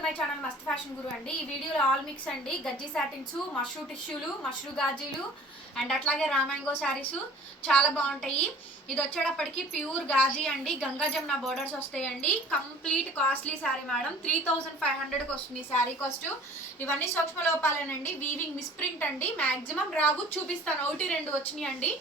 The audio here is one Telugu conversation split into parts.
టు మై ఛానల్ మస్త్ ఫ్యాషన్ గురు అండి. ఈ వీడియోలో ఆల్ మిక్స్ అండి, గజ్జి సాటిన్స్, మష్రూ టిష్యూలు, మష్రూ గాజీలు అండ్ అట్లాగే రామాంగో శారీస్ చాలా బాగుంటాయి. ఇది వచ్చేటప్పటికి ప్యూర్ గాజీ అండి, గంగా జమున బోర్డర్స్ వస్తాయండి. కంప్లీట్ కాస్ట్లీ శారీ మేడం, 3500కి వస్తుంది శారీ కాస్ట్. ఇవన్నీ సూక్ష్మ లోపాలేనండి, వీవింగ్ మిస్ప్రింట్ అండి. మాక్సిమం రావు, చూపిస్తాను, 1-2 వచ్చినాయి అండి,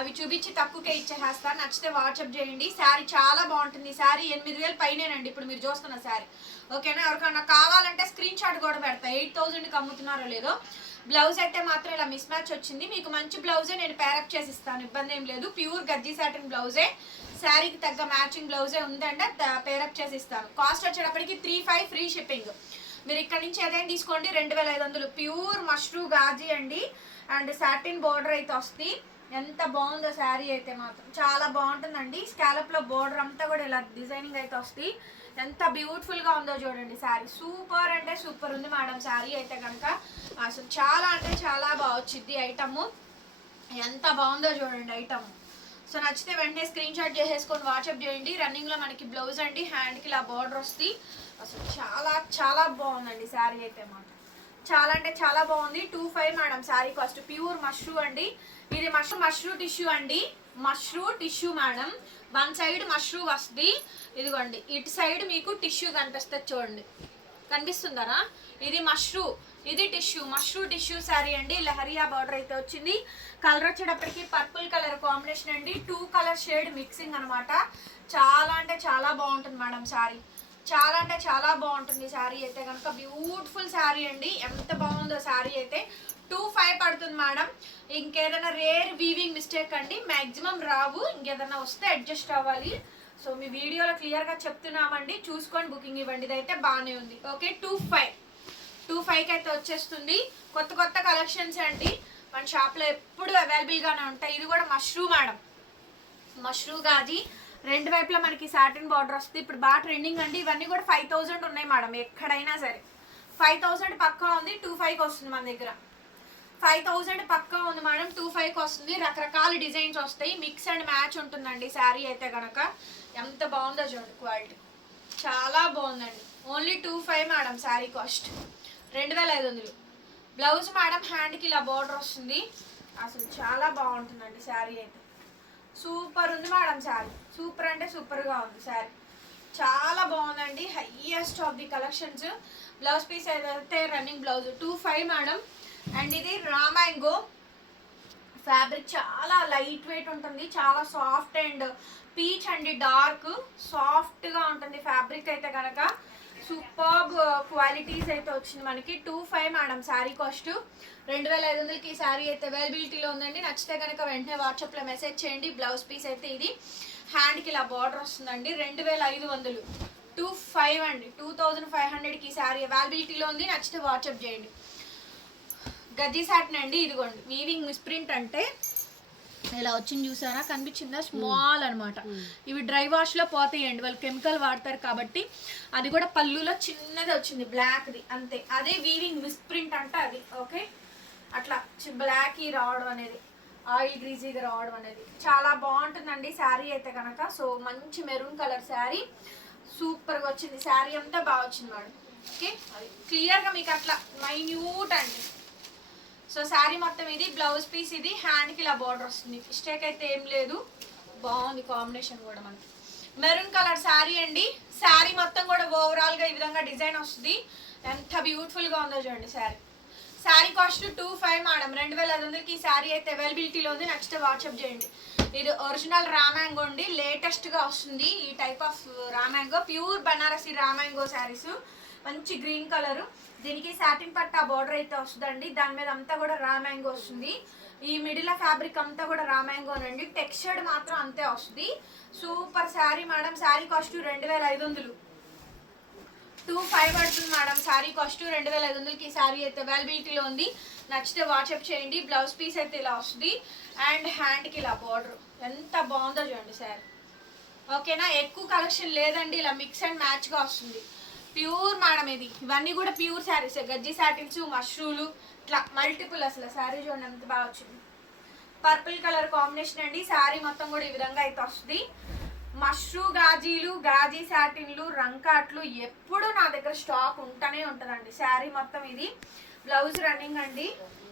అవి చూపించి తక్కువకే ఇచ్చేస్తాను. నచ్చితే వాట్సాప్ చేయండి. శారీ చాలా బాగుంటుంది. శారీ 8000 పైనేనండి ఇప్పుడు మీరు చూస్తున్న శారీ. ఓకేనా, ఎవరికైనా కావాలంటే స్క్రీన్ షాట్ కూడా పెడతా, 8000కి అమ్ముతున్నారో లేదో. బ్లౌజ్ అయితే మాత్రం ఇలా మిస్ మ్యాచ్ వచ్చింది. మీకు మంచి బ్లౌజే నేను పేరప్ చేసి ఇస్తాను, ఇబ్బంది ఏం లేదు. ప్యూర్ గజ్జి సాటిన్ బ్లౌజే, శారీకి తగ్గ మ్యాచింగ్ బ్లౌజే ఉందంటే పేరప్ చేసి ఇస్తాను. కాస్ట్ వచ్చేటప్పటికి 3500 ఫ్రీ షిప్పింగ్. మీరు ఇక్కడ నుంచి ఏదైనా తీసుకోండి 2500. ప్యూర్ మష్రూ గాజీ అండి అండ్ సాటిన్ బోర్డర్ అయితే వస్తుంది. ఎంత బాగుందో శారీ అయితే మాత్రం చాలా బాగుంటుందండి. స్కాలప్లో బోర్డర్ అంతా కూడా ఇలా డిజైనింగ్ అయితే వస్తుంది. ఎంత బ్యూటిఫుల్గా ఉందో చూడండి శారీ. సూపర్ అంటే సూపర్ ఉంది మేడం శారీ అయితే కనుక. అసలు చాలా అంటే చాలా బాగా వచ్చింది ఐటమ్. ఎంత బాగుందో చూడండి ఐటమ్. సో నచ్చితే వెంటనే స్క్రీన్ షాట్ చేసేసుకొని వాట్సాప్ చేయండి. రన్నింగ్లో మనకి బ్లౌజ్ అండి, హ్యాండ్కి ఇలా బార్డర్ వస్తుంది. అసలు చాలా చాలా బాగుందండి శారీ అయితే మాత్రం. చాలా అంటే చాలా బాగుంది. 2500 madam sari cost. Pure mashru అండి, ఇది మష్రూ టిష్యూ అండి, mashru tissue madam. One side mashru వస్తుంది, ఇదిగోండి ఇటు సైడ్ మీకు టిష్యూ కనిపిస్తుంది చూడండి, కనిపిస్తుందరా? ఇది మష్రూ, ఇది టిష్యూ. మష్రూ టిష్యూ శారీ అండి, లహరియా బార్డర్ అయితే వచ్చింది. కలర్ వచ్చేటప్పటికి పర్పుల్ కలర్ కాంబినేషన్ అండి, 2 కలర్ షేడ్ మిక్సింగ్ అనమాట. చాలా అంటే చాలా బాగుంటుంది మేడం శారీ, చాలా అంటే చాలా బాగుంటుంది శారీ అయితే కనుక. బ్యూటిఫుల్ శారీ అండి, ఎంత బాగుందో శారీ అయితే. 2500 పడుతుంది మేడం. ఇంకేదైనా రేర్ వీవింగ్ మిస్టేక్ అండి, మ్యాక్సిమం రావు, ఇంకేదైనా వస్తే అడ్జస్ట్ అవ్వాలి. సో మీ వీడియోలో క్లియర్గా చెప్తున్నామండి, చూసుకొని బుకింగ్ ఇవ్వండి. ఇదైతే బాగానే ఉంది. ఓకే, 2500కి అయితే వచ్చేస్తుంది. కొత్త కొత్త కలెక్షన్స్ అండి మన షాప్లో ఎప్పుడు అవైలబుల్గానే ఉంటాయి. ఇది కూడా మష్రూ మేడం, మష్రూ గాజీ. రెండు వైపులా మనకి సాటిన్ బార్డర్ వస్తుంది. ఇప్పుడు బాగా ట్రెండింగ్ అండి. ఇవన్నీ కూడా 5000 ఉన్నాయి మేడం, ఎక్కడైనా సరే 5000 పక్కా ఉంది. 2500కి వస్తుంది మన దగ్గర. 5000 పక్కా ఉంది మేడం, 2500కి వస్తుంది. రకరకాల డిజైన్స్ వస్తాయి, మిక్స్ అండ్ మ్యాచ్ ఉంటుందండి శారీ అయితే కనుక. ఎంత బాగుందో చూడండి, క్వాలిటీ చాలా బాగుందండి. Only 2500 madam sari cost, 2500. Blouse madam హ్యాండ్కి ఇలా బార్డర్ వస్తుంది. అసలు చాలా బాగుంటుందండి శారీ అయితే. సూపర్ ఉంది మేడం శారీ, సూపర్ అంటే సూపర్గా ఉంది శారీ, చాలా బాగుందండి. Highest of the collections. Blouse piece అయితే రన్నింగ్ బ్లౌజ్ 2500 మేడం. అండ్ ఇది రామాంగో ఫ్యాబ్రిక్, చాలా లైట్ వెయిట్ ఉంటుంది, చాలా సాఫ్ట్ అండ్ పీచ్ అండి, డార్క్ సాఫ్ట్గా ఉంటుంది ఫ్యాబ్రిక్ అయితే కనుక. సూపర్బ్ క్వాలిటీస్ అయితే వచ్చింది మనకి. 2500 మేడం శారీ కాస్ట్, 2500కి ఈ శారీ అయితే అవైలబిలిటీలో ఉందండి. నచ్చితే కనుక వెంటనే వాట్సాప్లో మెసేజ్ చేయండి. బ్లౌజ్ పీస్ అయితే ఇది, హ్యాండ్కి ఇలా బార్డర్ వస్తుందండి. 2500, 2500 అండి, 2500కి ఈ శారీ అవైలబిలిటీలో ఉంది. నచ్చితే వాట్సాప్ చేయండి. గజ్జి సాటిన్ అండి, ఇదిగోండి వీవింగ్ మిస్ప్రింట్ అంటే ఇలా వచ్చింది చూసారా, కనిపించిందా? స్మాల్ అనమాట. ఇవి డ్రై వాష్లో పోతాయండి, వాళ్ళు కెమికల్ వాడతారు కాబట్టి. అది కూడా పళ్ళులో చిన్నది వచ్చింది, బ్లాక్ది అంతే. అదే వీవింగ్ మిస్ప్రింట్ అంటే అది. ఓకే, అట్లా బ్లాక్ రావడం అనేది, ఆయిల్ గ్రీజీగా రావడం అనేది చాలా బాగుంటుందండి శారీ అయితే కనుక. సో మంచి మెరూన్ కలర్ శారీ, సూపర్గా వచ్చింది శారీ అంతా, బాగా వచ్చింది మేడం. ఓకే, అది క్లియర్గా మీకు అట్లా మైన్యూట్ అండి. సో శారీ మొత్తం ఇది, బ్లౌజ్ పీస్ ఇది, హ్యాండ్కి ఇలా బార్డర్ వస్తుంది. మిస్టేక్ అయితే ఏం లేదు, బాగుంది కాంబినేషన్ కూడా మనకి. మెరూన్ కలర్ శారీ అండి, శారీ మొత్తం కూడా ఓవరాల్గా ఈ విధంగా డిజైన్ వస్తుంది. ఎంత బ్యూటిఫుల్గా ఉందో చూడండి శారీ. శారీ కాస్ట్ 2500 మేడం, 2500కి ఈ శారీ అయితే అవైలబిలిటీలో ఉంది. నెక్స్ట్ వాట్సాప్ చేయండి. ఇది ఒరిజినల్ రామాంగో అండి, లేటెస్ట్గా వస్తుంది ఈ టైప్ ఆఫ్ రామాంగో. ప్యూర్ బనారసి రామాంగో శారీస్, మంచి గ్రీన్ కలరు. దీనికి సాటిన్ పట్టా బార్డర్ అయితే వస్తుందండి, దాని మీద అంతా కూడా రామాంగో వస్తుంది. ఈ మిడిల్ ఫ్యాబ్రిక్ అంతా కూడా రామాంగోనండి, టెక్స్చర్డ్ మాత్రం అంతే వస్తుంది. Super sari madam. Sari cost 2500, 2500 పడుతుంది మేడం శారీ కాస్ట్. 2500కి శారీ అయితే అవైలబిలిటీలో ఉంది. నచ్చితే వాట్సాప్ చేయండి. బ్లౌజ్ పీస్ అయితే ఇలా వస్తుంది అండ్ హ్యాండ్కి ఇలా బార్డర్, ఎంత బాగుందో చూడండి శారీ. ఓకేనా, ఎక్కువ కలెక్షన్ లేదండి, ఇలా మిక్స్ అండ్ మ్యాచ్గా వస్తుంది. ప్యూర్ మేడం ఇది, ఇవన్నీ కూడా ప్యూర్ శారీస్, గజ్జి సాటిన్స్, మష్రూలు, ఇట్లా మల్టిపుల్. అసలు శారీ చూడండి ఎంత బాగా వచ్చింది. పర్పుల్ కలర్ కాంబినేషన్ అండి, శారీ మొత్తం కూడా ఈ విధంగా అయితే వస్తుంది. మష్రూ గాజీలు, గాజీ సాటిన్లు, రంకాట్లు ఎప్పుడు నా దగ్గర స్టాక్ ఉంటూనే ఉంటుందండి. శారీ మొత్తం ఇది. బ్లౌజ్ రన్నింగ్ అండి.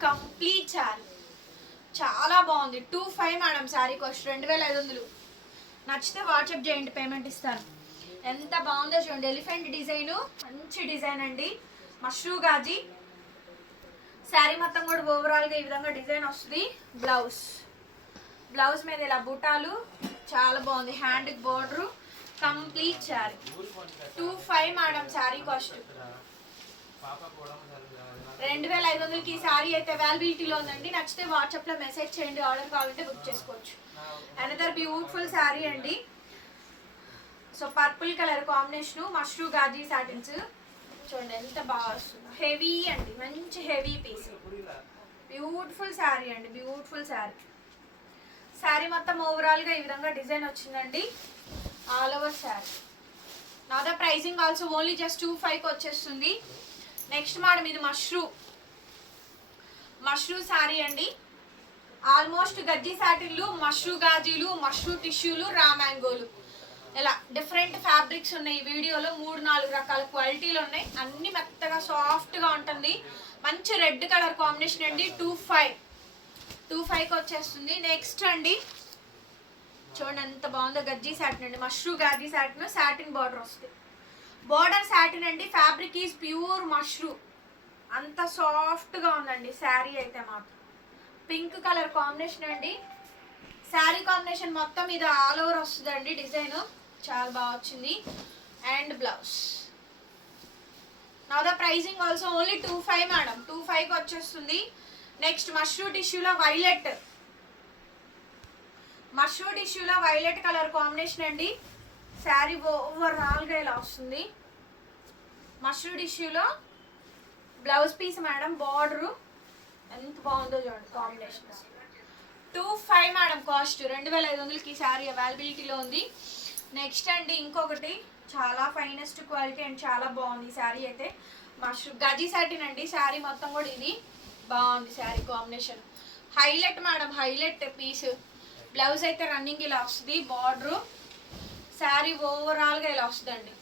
కంప్లీట్ శారీ చాలా బాగుంది. 25 మేడం శారీ కాస్ట్ 2500. నచ్చితే వాట్సాప్ చేయండి, పేమెంట్ ఇస్తాను. ఎంత బాగుందో చూడండి. ఎలిఫెంట్ డిజైన్, మంచి డిజైన్ అండి. మష్రూ గాజీ శారీ మొత్తం కూడా ఓవరాల్గా ఈ విధంగా డిజైన్ వస్తుంది. బ్లౌజ్ మీద ఇలా బుటాలు చాలా బాగుంది. హ్యాండ్కి border, complete sari 25 madam sari cost 2500కి ఈ శారీ అయితే అవైలబిలిటీలో ఉందండి. నచ్చితే వాట్సాప్లో మెసేజ్ చేయండి, ఆర్డర్ కావాలంటే బుక్ చేసుకోవచ్చు. అనదర్ బ్యూటిఫుల్ శారీ అండి. So purple colour combination, mashru gaji satins చూడండి ఎంత బాగా వస్తుంది. హెవీ అండి, మంచి హెవీ పీస్. బ్యూటిఫుల్ శారీ అండి, బ్యూటిఫుల్ శారీ. శారీ మొత్తం ఓవరాల్గా ఈ విధంగా డిజైన్ వచ్చిందండి. All over sari. నా the pricing also only just 25కి వచ్చేస్తుంది. నెక్స్ట్ మేడం ఇది మష్రూ శారీ అండి. ఆల్మోస్ట్ గజ్జి సాటిన్లు, మష్రూ గాజీలు, మష్రూ టిష్యూలు, రా మ్యాంగోలు ఇలా డిఫరెంట్ ఫ్యాబ్రిక్స్ ఉన్నాయి. ఈ వీడియోలో 3-4 రకాల క్వాలిటీలు ఉన్నాయి. అన్ని మెత్తగా సాఫ్ట్గా ఉంటుంది. మంచి రెడ్ కలర్ కాంబినేషన్ అండి. 25కి వచ్చేస్తుంది. నెక్స్ట్ అండి చూడండి ఎంత బాగుందో. గజ్జి సాటిన్ అండి, mashru Ghazi satin, satin border వస్తుంది. బార్డర్ సాటిన్ అండి. Fabric is pure mashru. అంత సాఫ్ట్గా ఉందండి శారీ అయితే మాత్రం. పింక్ కలర్ కాంబినేషన్ అండి. శారీ కాంబినేషన్ మొత్తం ఇది ఆల్ ఓవర్ వస్తుందండి. డిజైన్ చాలా బాగా వచ్చింది. And blouse. నా the pricing also only 25 madam 25కి వచ్చేస్తుంది. నెక్స్ట్ మష్రూ టిష్యూలో వైలెట్ కలర్ కాంబినేషన్ అండి. శారీ ఓవరాల్గా ఇలా వస్తుంది. మష్రూ టిష్యూలో బ్లౌజ్ పీస్ మేడం. బార్డరు ఎంత బాగుందో చూడండి కాంబినేషన్. 25 మేడం కాస్ట్ 2500కి శారీ అవైలబిలిటీలో ఉంది. నెక్స్ట్ అండి ఇంకొకటి చాలా ఫైనెస్ట్ క్వాలిటీ అండ్ చాలా బాగుంది శారీ అయితే. మష్రూ గజీ సాటిన్ అండి. శారీ మొత్తం కూడా ఇది బాగుంది. Sari combination highlight madam, highlight piece. Blouse అయితే రన్నింగ్ ఇలా వస్తుంది. బార్డరు శారీ ఓవరాల్గా ఇలా వస్తుందండి.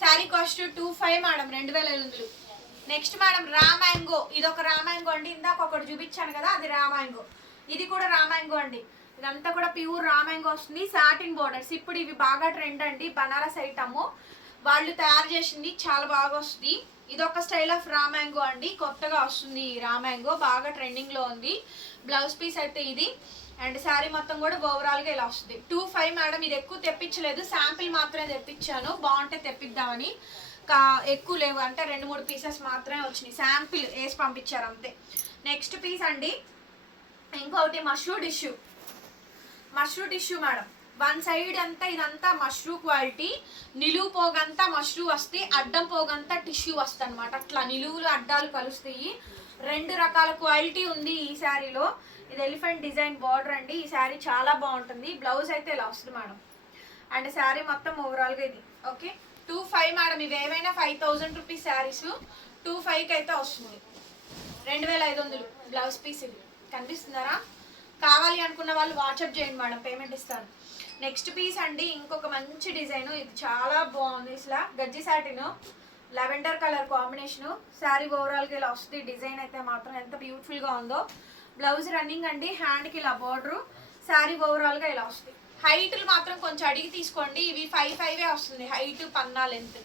Sari cost 25 madam 2500. Next madam raw mango. ఇది ఒక రా మ్యాంగో అండి. ఇందాక ఒకటి చూపించాను కదా, అది రా మ్యాంగో. ఇది కూడా రా మ్యాంగో అండి. ఇదంతా కూడా ప్యూర్ రా మ్యాంగో వస్తుంది. Satin borders. ఇప్పుడు ఇవి బాగా ట్రెండ్ అండి. బనారస్ ఐటమ్ వాళ్ళు తయారు చేసింది, చాలా బాగా వస్తుంది. ఇది ఒక స్టైల్ ఆఫ్ రా మ్యాంగో అండి. కొత్తగా వస్తుంది ఈ రా మ్యాంగో, బాగా ట్రెండింగ్లో ఉంది. బ్లౌజ్ పీస్ అయితే ఇది. అండ్ శారీ మొత్తం కూడా ఓవరాల్గా ఇలా వస్తుంది. 25 మేడం. ఇది ఎక్కువ తెప్పించలేదు, శాంపిల్ మాత్రమే తెప్పించాను. బాగుంటే తెప్పిద్దామని. ఎక్కువ లేవు అంటే 2-3 పీసెస్ మాత్రమే వచ్చినాయి. శాంపిల్ వేసి పంపించారు అంతే. నెక్స్ట్ పీస్ అండి ఇంకొకటి mashru tissue madam. One side అంతా ఇదంతా మష్రూ క్వాలిటీ. నిలువు పోగంతా మష్రూ వస్తాయి, అడ్డం పోగంతా టిష్యూ వస్తాయి అనమాట. అట్లా నిలువులు అడ్డాలు కలుస్తాయి. 2 రకాల క్వాలిటీ ఉంది ఈ శారీలో. ఇది ఎలిఫెంట్ డిజైన్ బార్డర్ అండి. ఈ శారీ చాలా బాగుంటుంది. బ్లౌజ్ అయితే ఇలా వస్తుంది మేడం. అండ్ శారీ మొత్తం ఓవరాల్గా ఇది ఓకే. 25 మేడం. ఇవి ఏమైనా 5000 రూపీస్ శారీస్ 25కి అయితే వస్తుంది. 2500 బ్లౌజ్ పీస్. ఇది కనిపిస్తున్నారా? కావాలి అనుకున్న వాళ్ళు వాట్సాప్ చేయండి మేడం, పేమెంట్ ఇస్తాను. నెక్స్ట్ పీస్ అండి ఇంకొక మంచి డిజైన్. ఇది చాలా బాగుంది. ఇట్లా గజ్జి satin lavender colour combination. Sari ఓవరాల్గా ఇలా వస్తుంది. డిజైన్ అయితే మాత్రం ఎంత బ్యూటిఫుల్గా ఉందో. బ్లౌజ్ రన్నింగ్ అండి. హ్యాండ్కి ఇలా బార్డరు. శారీ ఓవరాల్గా ఇలా వస్తుంది. హైట్లు మాత్రం కొంచెం అడిగి తీసుకోండి. ఇవి 5'5" వస్తుంది హైట్, పన్నా లెంత్.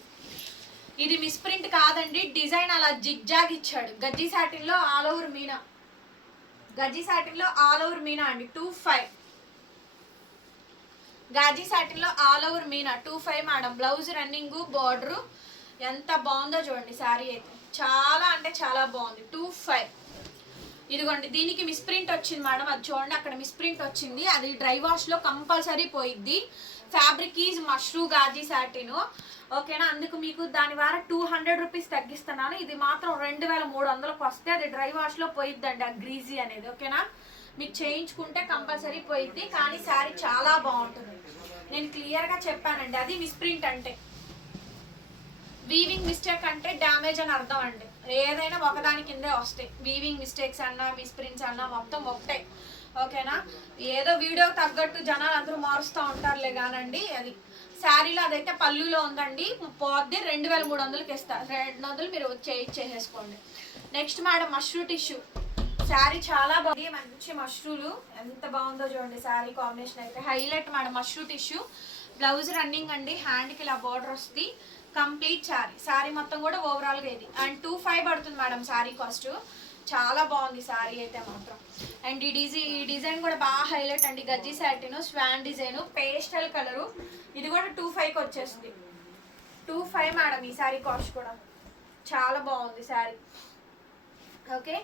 ఇది మిస్ప్రింట్ కాదండి. డిజైన్ అలా జిగ్జాగ్ ఇచ్చాడు. గజ్జి సాటిన్లో ఆల్ ఓవర్ మీనా. గజ్జి సాటిన్లో ఆల్ ఓవర్ మీనా అండి. 25 గాజీ సాటిన్లో ఆల్ ఓవర్ మీనా 25 మేడం. బ్లౌజ్ రన్నింగ్, బార్డరు ఎంత బాగుందో చూడండి. శారీ అయితే చాలా అంటే చాలా బాగుంది. 25. ఇదిగోండి దీనికి మిస్ప్రింట్ వచ్చింది మేడం. అది చూడండి అక్కడ మిస్ప్రింట్ వచ్చింది. అది డ్రై వాష్లో కంపల్సరీ పోయిద్ది. Fabric is mashru Ghazi satin ఓకేనా. అందుకు మీకు దాని ద్వారా 200 రూపీస్ తగ్గిస్తున్నాను. ఇది మాత్రం 2300కి వస్తే అది డ్రై వాష్లో పోయిద్దండి ఆ గ్రీజీ అనేది ఓకేనా. మీకు చేయించుకుంటే కంపల్సరీ పోయిద్ది. కానీ శారీ చాలా బాగుంటుంది. నేను క్లియర్గా చెప్పానండి. అది మిస్ప్రింట్ అంటే వీవింగ్ మిస్టేక్ అంటే డ్యామేజ్ అని అర్థం అండి. ఏదైనా ఒకదాని కిందే వస్తాయి. వీవింగ్ మిస్టేక్స్ అన్నా మిస్ప్రింట్స్ అన్నా మొత్తం ఒకటే. ఓకేనా. ఏదో వీడియో తగ్గట్టు జనాలు అందరూ మారుస్తూ ఉంటారులే కానండి. అది శారీలో అదైతే పళ్ళులో ఉందండి. పోద్ది 2300కి ఇస్తా. 200 మీరు చేసేసుకోండి. Next madam mashru tissue sari చాలా బాగుంది. మంచి మష్రూలు ఎంత బాగుందో చూడండి. శారీ కాంబినేషన్ అయితే highlight madam. Mashru tissue blouse running అండి. హ్యాండ్కి ఇలా బార్డర్ వస్తుంది. కంప్లీట్ శారీ మొత్తం కూడా ఓవరాల్గా ఇది. అండ్ 2500 పడుతుంది మేడం శారీ కాస్ట్. చాలా బాగుంది శారీ అయితే మాత్రం. అండ్ ఈ డిజైన్ కూడా బాగా హైలైట్ అండి. గజ్జి satin Schwann design pastel colour. ఇది కూడా 2500కి వచ్చేస్తుంది. 2500 మేడం ఈ శారీ కాస్ట్ కూడా. చాలా బాగుంది sari. Okay.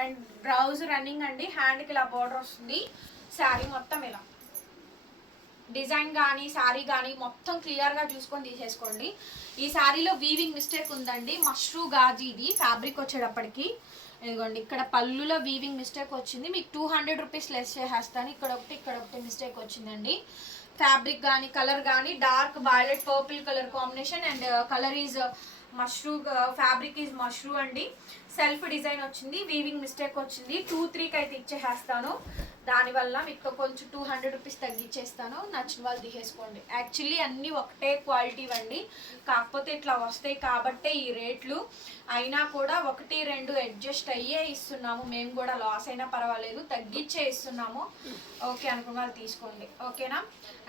And blouse running అండి. హ్యాండ్కి ఇలా బార్డర్ వస్తుంది. శారీ మొత్తం ఇలా డిజైన్ కానీ శారీ కానీ మొత్తం క్లియర్గా చూసుకొని తీసేసుకోండి. ఈ శారీలో వీవింగ్ మిస్టేక్ ఉందండి. మష్రూ గాజీ ఇది ఫ్యాబ్రిక్ వచ్చేటప్పటికి. ఇదిగోండి ఇక్కడ పళ్ళులో వీవింగ్ మిస్టేక్ వచ్చింది. మీకు 200 రూపీస్ లెస్ చేసేస్తాను. ఇక్కడ ఒకటి మిస్టేక్ వచ్చిందండి. ఫ్యాబ్రిక్ కానీ కలర్ కానీ dark violet purple colour combination. And colour is mashru, fabric is mashru అండి. సెల్ఫ్ డిజైన్ వచ్చింది. వీవింగ్ మిస్టేక్ వచ్చింది. 2-3కి అయితే ఇచ్చేసేస్తాను. దానివల్ల మీకు కొంచెం 200 రూపీస్ తగ్గించేస్తాను. నచ్చిన వాళ్ళు తీసేసుకోండి. యాక్చువల్లీ అన్నీ ఒకటే క్వాలిటీ అండి. కాకపోతే ఇట్లా వస్తాయి కాబట్టే ఈ రేట్లు. అయినా కూడా 1-2 అడ్జస్ట్ అయ్యే ఇస్తున్నాము. మేము కూడా లాస్ అయినా పర్వాలేదు తగ్గించే ఇస్తున్నాము. ఓకే అనుకున్న వాళ్ళు తీసుకోండి. ఓకేనా.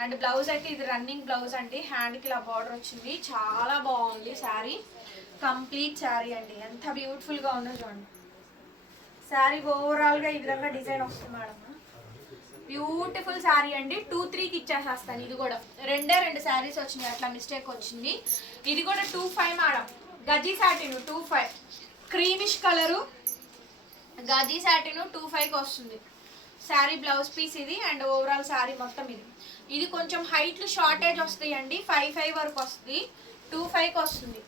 అండ్ బ్లౌజ్ అయితే ఇది రన్నింగ్ బ్లౌజ్ అండి. హ్యాండ్కి ఇలా బార్డర్ వచ్చింది. చాలా బాగుంది శారీ. కంప్లీట్ శారీ అండి. ఎంత బ్యూటిఫుల్గా ఉందో చూడండి. శారీ ఓవరాల్గా ఈ విధంగా డిజైన్ వస్తుంది మేడం. బ్యూటిఫుల్ శారీ అండి. 2-3కి ఇచ్చేసేస్తాను. ఇది కూడా 2 శారీస్ వచ్చినాయి. అట్లా మిస్టేక్ వచ్చింది. ఇది కూడా 2500 మేడం. గజీ సాటిన్ 25. క్రీమిష్ కలరు గజీ సాటిన్ 25కి వస్తుంది. శారీ బ్లౌజ్ పీస్ ఇది. అండ్ ఓవరాల్ శారీ మొత్తం ఇది. ఇది కొంచెం హైట్లు షార్టేజ్ వస్తాయండి. 5-5 వరకు వస్తుంది. 25కి వస్తుంది.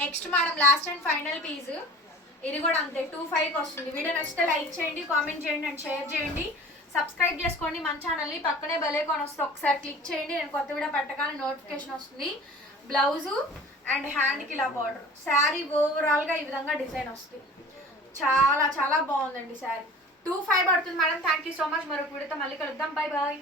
Next madam last and final piece. ఇది కూడా అంతే 25కి వస్తుంది. వీడియో నచ్చితే లైక్ చేయండి, కామెంట్ చేయండి అండ్ షేర్ చేయండి. సబ్స్క్రైబ్ చేసుకోండి మన ఛానల్ని. పక్కనే బెల్ ఐకాన్ వస్తే ఒకసారి క్లిక్ చేయండి. నేను కొత్త వీడియో పెట్టగానే నోటిఫికేషన్ వస్తుంది. బ్లౌజు అండ్ హ్యాండ్కి ఇలా బార్డర్. శారీ ఓవరాల్గా ఈ విధంగా డిజైన్ వస్తుంది. చాలా చాలా బాగుందండి శారీ. 2500 పడుతుంది madam. Thank you so much. మరొక వీడియోతో మళ్ళీ కలుద్దాం. Bye bye.